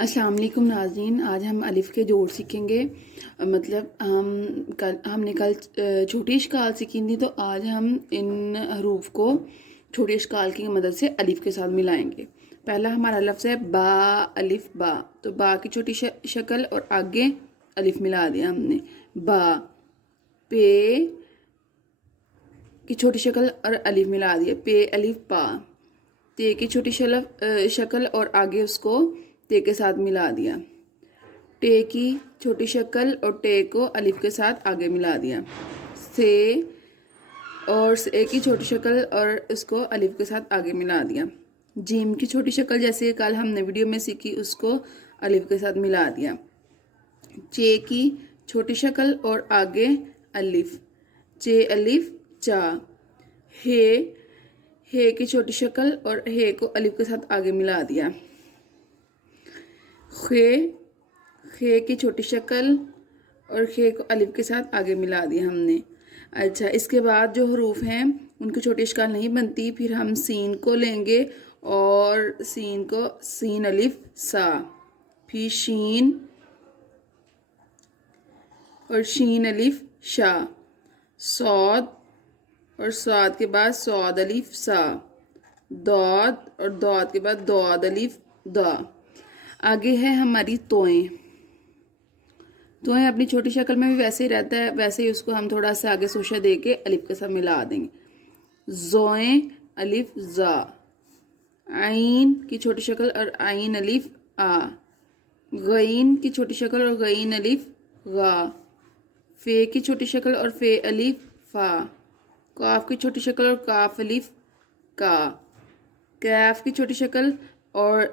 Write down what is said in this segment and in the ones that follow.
अस्सलाम वालेकुम नाज़रीन, आज हम अलिफ़ के जोड़ सीखेंगे। मतलब हमने कल छोटी इश्काल सीखी थी, तो आज हम इन हरूफ को छोटी इश्काल की मदद से अलिफ़ के साथ मिलाएंगे। पहला हमारा लफ्ज़ है बा, अलिफ़ बा। तो बा की छोटी शक्ल और आगे अलिफ़ मिला दिया हमने। बा। पे की छोटी शक्ल और अलिफ़ मिला दिया, पे अलिफ़ पा। ते की छोटी शक्ल और आगे उसको ते के साथ मिला दिया। टे की छोटी शक्ल और टे को अलिफ के साथ आगे मिला दिया। से और से की छोटी शक्ल और उसको अलिफ के साथ आगे मिला दिया। जीम की छोटी शक्ल जैसे कल हमने वीडियो में सीखी, उसको अलिफ के साथ मिला दिया। चे की छोटी शक्ल और आगे अलिफ, चे अलिफ चा। हे की छोटी शक्ल और हे को अलिफ के साथ आगे मिला दिया। खे की छोटी शक्ल और खे को अलिफ के साथ आगे मिला दिया हमने। अच्छा, इसके बाद जो हरूफ हैं उनकी छोटी इश्काल नहीं बनती। फिर हम सीन को लेंगे और सीन को सीन अलिफ सा, फिर शीन और शीन अलिफ शा, सौद और सौद के बाद सौद अलिफ सा, दौद और दौद के बाद दौद अलिफ दा। आगे है हमारी तोएं। तोएं अपनी छोटी शक्ल में भी वैसे ही रहता है, वैसे ही उसको हम थोड़ा सा आगे सोशा दे के अलिफ के साथ मिला देंगे। जोएं अलिफ जा। आइन की छोटी शक्ल और आइन अलिफ आ। गईन की छोटी शक्ल और गईन अलिफ गा। फे की छोटी शक्ल और फे अलिफ फा। काफ की छोटी शक्ल और काफ अलिफ का। कैफ की छोटी शक्ल और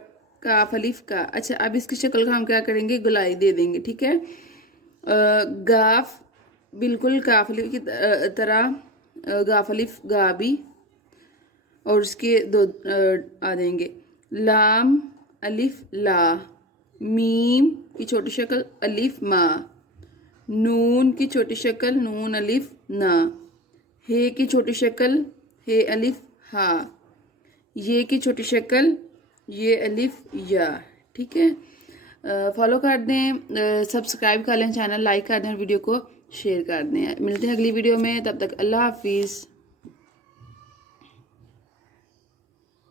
काफ अलिफ का। अच्छा, अब इसकी शक्ल का हम क्या करेंगे, गुलाई दे देंगे, ठीक है। गाफ बिल्कुल काफ अलिफ की तरह गाफ अलिफ गा भी, और उसके दो आ जाएंगे। लाम अलिफ ला। मीम की छोटी शक्ल अलिफ मा। नून की छोटी शक्ल नून अलिफ ना। हे की छोटी शक्ल हे अलिफ हा। ये की छोटी शक्ल ये अलिफ या। ठीक है, फॉलो कर दें, सब्सक्राइब कर लें चैनल, लाइक कर दें और वीडियो को शेयर कर दें। मिलते हैं अगली वीडियो में, तब तक अल्लाह हाफिज़।